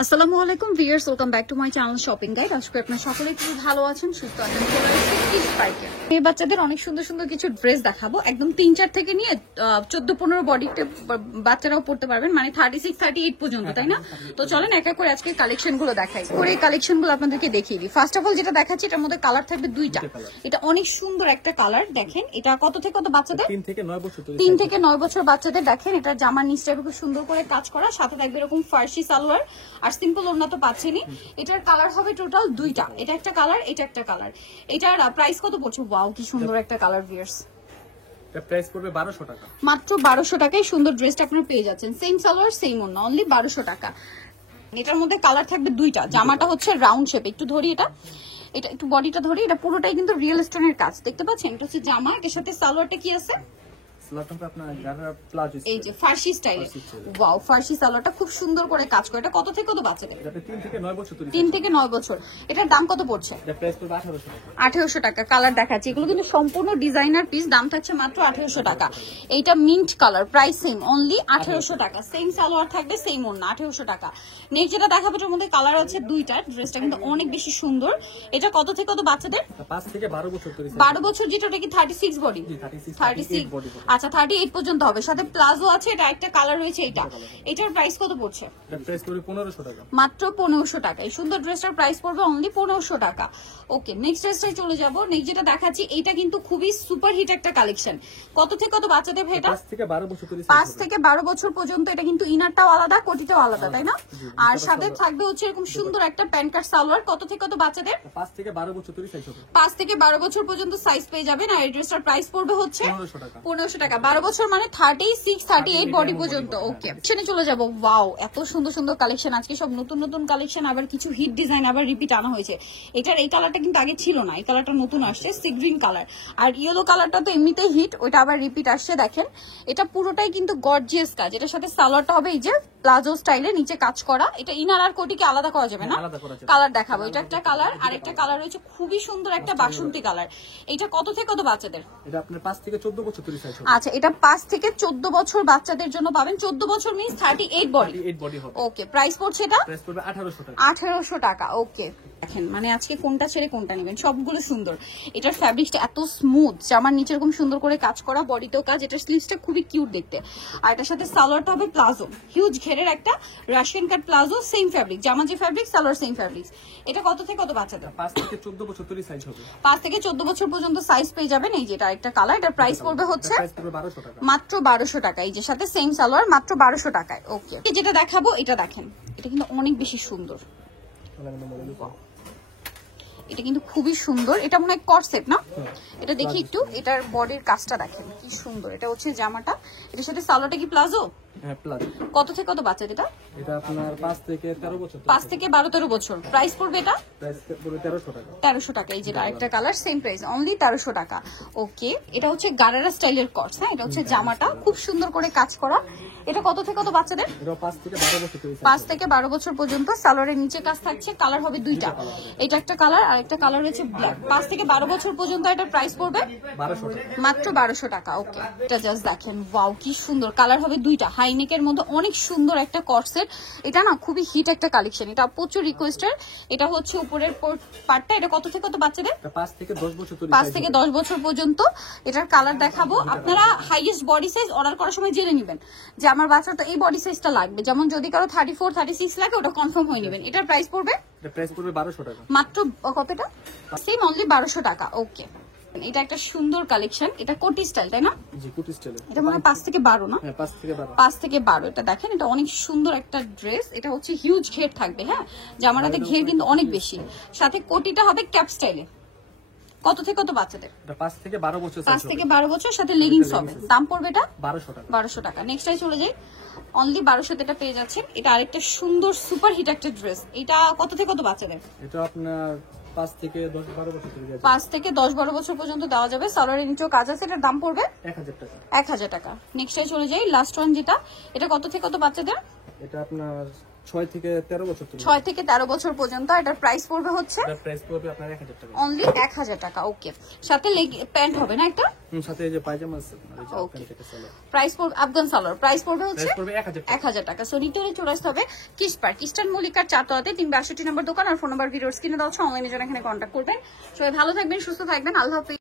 আসসালামু আলাইকুম viewers, welcome back to my channel shopping guide. আজকে আপনারা সকলেই খুব ভালো আছেন, সুস্থ আছেন। এই বাচ্চাদের অনেক সুন্দর সুন্দর কিছু ড্রেস দেখাবো, একদম 3-4 থেকে নিয়ে 14-15 বডি বাচ্চারাও পড়তে পারবেন, মানে 36-38 পর্যন্ত, তাই না? তো চলেন এক এক করে আজকে কালেকশন গুলো দেখাই, করে এই কালেকশন গুলো আপনাদেরকে দেখিয়ে দিই। ফার্স্ট অফ অল যেটা দেখাচ্ছি, এটার মধ্যে কালার থাকবে দুইটা। এটা অনেক সুন্দর একটা কালার, দেখেন। এটা কত থেকে কত বাচ্চাদের? 3 থেকে 9 বছর বাচ্চাদের। দেখেন এটা জামার নিচটা খুব সুন্দর করে কাজ করা, সাথে থাকবে এরকম ফার্সি সালোয়ার আর সিম্পল ওড়না তো পাচ্ছেনই। এটার কালার হবে টোটাল দুইটা, এটা একটা কালার, এটা একটা কালার। এটার প্রাইস কত পড়ছে? ওয়াও, কি সুন্দর একটা কালার ভিউয়ার্স। এটা প্রাইস পড়বে 1200 টাকা, মাত্র 1200 টাকায় সুন্দর ড্রেসটা আপনারা পেয়ে যাচ্ছেন। সেম সালোয়ার সেম ওড়না, অনলি 1200 টাকা। এটার মধ্যে কালার থাকবে দুইটা। জামাটা হচ্ছে রাউন্ড শেপ, একটু ধরি এটা, এটা একটু বডিটা ধরি। এটা পুরোটাই কিন্তু রিয়েল স্টোনের কাজ, দেখতে পাচ্ছেন। এটা হচ্ছে জামা, এর সাথে সালোয়ারটা কি আছে? এই যে ফার্সি স্টাইলে, ওয়াও, ফার্সি সালোয়ারটা খুব সুন্দর করে কাজ করে। এটা কত থেকে কত বাচ্চাদের? 3 থেকে 9 বছর। এটার দাম কত পড়ছে? 1800 টাকা। কালার দেখাচ্ছি, এগুলো কিন্তু সম্পূর্ণ ডিজাইনার পিস, দাম থাকছে মাত্র 1800 টাকা। এইটা mint colour, price same, only 1800 টাকা। সেম সালোয়ার থাকবে, সেম ওড়না, 1800 টাকা। নেক্সট যেটা দেখাবো, এটার মধ্যে কালার আছে দুইটা। ড্রেসটা কিন্তু অনেক বেশি সুন্দর। এটা কত থেকে কত বাচ্চাদের? 5 থেকে 12 বছর। 12 বছর যেটা, ওটা কি 36 বডি? 36 বডি, আচ্ছা 38 পর্যন্ত হবে। সাথে প্লাজো আছে, এটা একটা কালার রয়েছে। এটা এটার প্রাইস কত পড়ছে? প্রাইস পড়বে 1500 টাকা, মাত্র 1500 টাকা। এই সুন্দর ড্রেসটার প্রাইস পড়বে অনলি 1500 টাকা। ওকে, নেক্সট ড্রেসটাই চলে যাব। নেক্সট যেটা দেখাচ্ছি, এটা কিন্তু খুবই সুপার হিট একটা কালেকশন। কত থেকে কত বাচ্চাদের? এটা 5 থেকে 12 বছর। 5 থেকে 12 বছর পর্যন্ত। এটা কিন্তু ইনারটাও আলাদা, কোটিটাও আলাদা, তাই না? আর সাথে থাকবে হচ্ছে এরকম সুন্দর একটা প্যান্ট কাট সালোয়ার। কত থেকে কত বাচ্চাদের? 5 থেকে 12 বছর সাইজ হবে। 5 থেকে 12 বছর পর্যন্ত সাইজ পেয়ে যাবেন। আর এই ড্রেসটার প্রাইস পড়বে হচ্ছে 1500 টাকা। 12 বছর মানে 36-38 বডি পর্যন্ত। ওকে, সেখানে চলে যাব। ওয়াও, এত সুন্দর সুন্দর কালেকশন আজকে, সব নতুন নতুন কালেকশন, আবার কিছু হিট ডিজাইন আবার রিপিট আনা হয়েছে। এটার এই কালারটা কিন্তু আগে ছিল না, এই কালারটা নতুন আসছে, সি গ্রিন কালার। আর ইয়েলো কালারটা তো এমনিতেই হিট, ওইটা আবার রিপিট আসছে। দেখেন এটা পুরোটাই কিন্তু গর্জিয়াস কাজ। এটার সাথে সালোয়ারটা হবে এই যে প্লাজো স্টাইলে, নিচে কাজ করা। এটা ইনার আর কোটিকে আলাদা করা যাবে না? কালার দেখাবো, এটা একটা কালার, আর একটা কালার রয়েছে খুবই সুন্দর একটা বাসন্তী কালার। এটা কত থেকে কত বাচ্চাদের? এটা আপনার 5 থেকে 14 বছর সাইজ হবে। আচ্ছা, এটা 5 থেকে 14 বছর বাচ্চাদের জন্য পাবেন। 14 বছর মিন্স 38 বডি। ওকে, প্রাইস পড়ছে এটা? প্রাইস পড়বে 1800 টাকা। 1800 টাকা। ওকে, দেখেন মানে আজকে কোনটা ছেড়ে কোনটা নেবেন, সবগুলো সুন্দর। এটার ফ্যাব্রিকটা এত স্মুথ, জামার নিচে এরকম সুন্দর করে কাজ করা, বডিতেও কাজ। এটার স্লিভসটা খুবই কিউট দেখতে। আর এটার সাথে সালোয়ারটা হবে প্লাজো, হিউজ ঘেরের একটা রাশিয়ান কাট প্লাজো, সেম ফ্যাব্রিক, জামা যে ফ্যাব্রিক, সালোয়ার সেম ফ্যাব্রিক। এটা কত থেকে কত বাচ্চাদের? 5 থেকে 14 বছর সাইজ হবে। 5 থেকে 14 বছর পর্যন্ত সাইজ পেয়ে যাবেন। এই যে এটা একটা কালার, এটার প্রাইস পড়বে হচ্ছে 1200 টাকা, মাত্র 1200 টাকা। এই যে সাথে সেম সালোয়ার, মাত্র 1200 টাকায়। ওকে, যেটা দেখাবো এটা দেখেন, এটা কিন্তু অনেক বেশি সুন্দর। এটা কিন্তু খুবই সুন্দর। এটা মনে হয় কট সেট না? এটা দেখি একটু, এটার বডির কাজটা দেখেন কি সুন্দর। এটা হচ্ছে জামাটা, এটার সাথে সালোয়ারটা কি প্লাজো? হ্যাঁ, প্লাজো। কত থেকে কত বাচ্চা এটা? এটা আপনার 5 থেকে 13 বছর। 5 থেকে 12-13 বছর। প্রাইস পড়বে এটা? প্রাইস পড়বে 1300 টাকা। 1300 টাকা। এই যে আরেকটা কালার, সেম প্রাইস, অনলি 1300 টাকা। ওকে, এটা হচ্ছে গারারা স্টাইলের কটস। হ্যাঁ, এটা হচ্ছে জামাটা খুব সুন্দর করে কাজ করা। এটা কত থেকে কত বাচ্চাদের? এটা 5 থেকে 12 বছর। 5 থেকে 12 বছর পর্যন্ত। সালোয়ারের নিচে কাজ থাকছে, কালার হবে দুইটা। এটা একটা কালার, আর একটা কালার হচ্ছে ব্ল্যাক। 5 থেকে 12 বছর পর্যন্ত এটার প্রাইস পড়বে 1200 টাকা, মাত্র 1200 টাকা। ওকে, এটা জাস্ট দেখেন, ওয়াও কি সুন্দর। কালার হবে দুইটা, হাই নেকের মধ্যে অনেক সুন্দর একটা কটসেট। এটা না খুবই হিট একটা কালেকশন, এটা প্রচুর রিকোয়েস্টের। এটা হচ্ছে উপরের পার্টটা। এটা কত থেকে কত বাচ্চাদের? 5 থেকে 10 বছর। 5 থেকে 10 বছর পর্যন্ত। এটার কালার দেখাবো। আপনারা হাইয়েস্ট বডি সাইজ অর্ডার করার সময় জেনে নেবেন যে আমার বাচ্চার তো এই বডি সাইজটা লাগবে। যেমন যদি কারো 34-36 লাগে, ওটা কনফার্ম হয়ে নেবেন। এটার প্রাইস পড়বে? এটা প্রাইস পড়বে 1200 টাকা, মাত্র কতটা? সেম, অনলি 1200 টাকা। ওকে, এটা একটা সুন্দর কালেকশন। এটা কোটি স্টাইল, তাই না? জি, কোটি স্টাইল। এটা মনে হয় 5 থেকে 12 না? হ্যাঁ, 5 থেকে 12। 5 থেকে 12। এটা দেখেন, এটা অনেক সুন্দর একটা ড্রেস। এটা হচ্ছে হিউজ ঘের থাকবে। হ্যাঁ, জামাটাতে ঘের কিন্তু অনেক বেশি। সাথে কোটিটা হবে ক্যাপ স্টাইলে। কত থেকে কত বাচ্চাদের? এটা 5 থেকে 12 বছর। 5 থেকে 12 বছর, সাথে লেগিংস হবে। দাম পড়বে এটা 1200 টাকা। 1200 টাকা। নেক্সটটাই চলে যাই, অনলি 1200 তে এটা পেয়ে যাচ্ছেন। এটা আরেকটা সুন্দর সুপার হিট একটা ড্রেস। এটা কত থেকে কত বাচ্চাদের? এটা আপনার 5 থেকে 10-12 বছর। 5 থেকে 10-12 বছর পর্যন্ত দেওয়া যাবে। সালোয়ারের নিচেও কাজ আছে। এটার দাম পড়বে 1000 টাকা। 1000 টাকা। নেক্সটটাই চলে যাই, লাস্ট ওয়ান যেটা, এটা কত থেকে কত বাচ্চাদের? এটা আপনার 6 থেকে 13 বছর তো 6 থেকে 13 বছর পর্যন্ত। এটার প্রাইস পড়বে হচ্ছে এটা প্রাইস পড়বে আপনার 1000 টাকা। অনলি 1000 টাকা। ওকে, সাথে প্যান্ট হবে না একটা? সাথে এই যে পায়জামা আছে আপনার, এই যে Okay. প্যান্ট থেকে সালোয়ার। প্রাইস পড়বে আফগান সালোয়ার, প্রাইস পড়বে হচ্ছে প্রাইস পড়বে 1000 টাকা। 1000 টাকা। সো নিতে হলে চলে আসতে হবে কিস পার্ক, ইস্টার্ন মল্লিকার 4 তলাতে 362 নম্বর দোকান। আর ফোন নাম্বার ভিডিওর স্ক্রিনে দেওয়া আছে, অনলাইনে জন্য এখানে কন্ট্যাক্ট করবেন। সবাই ভালো থাকবেন, সুস্থ থাকবেন, আল্লাহ হাফেজ।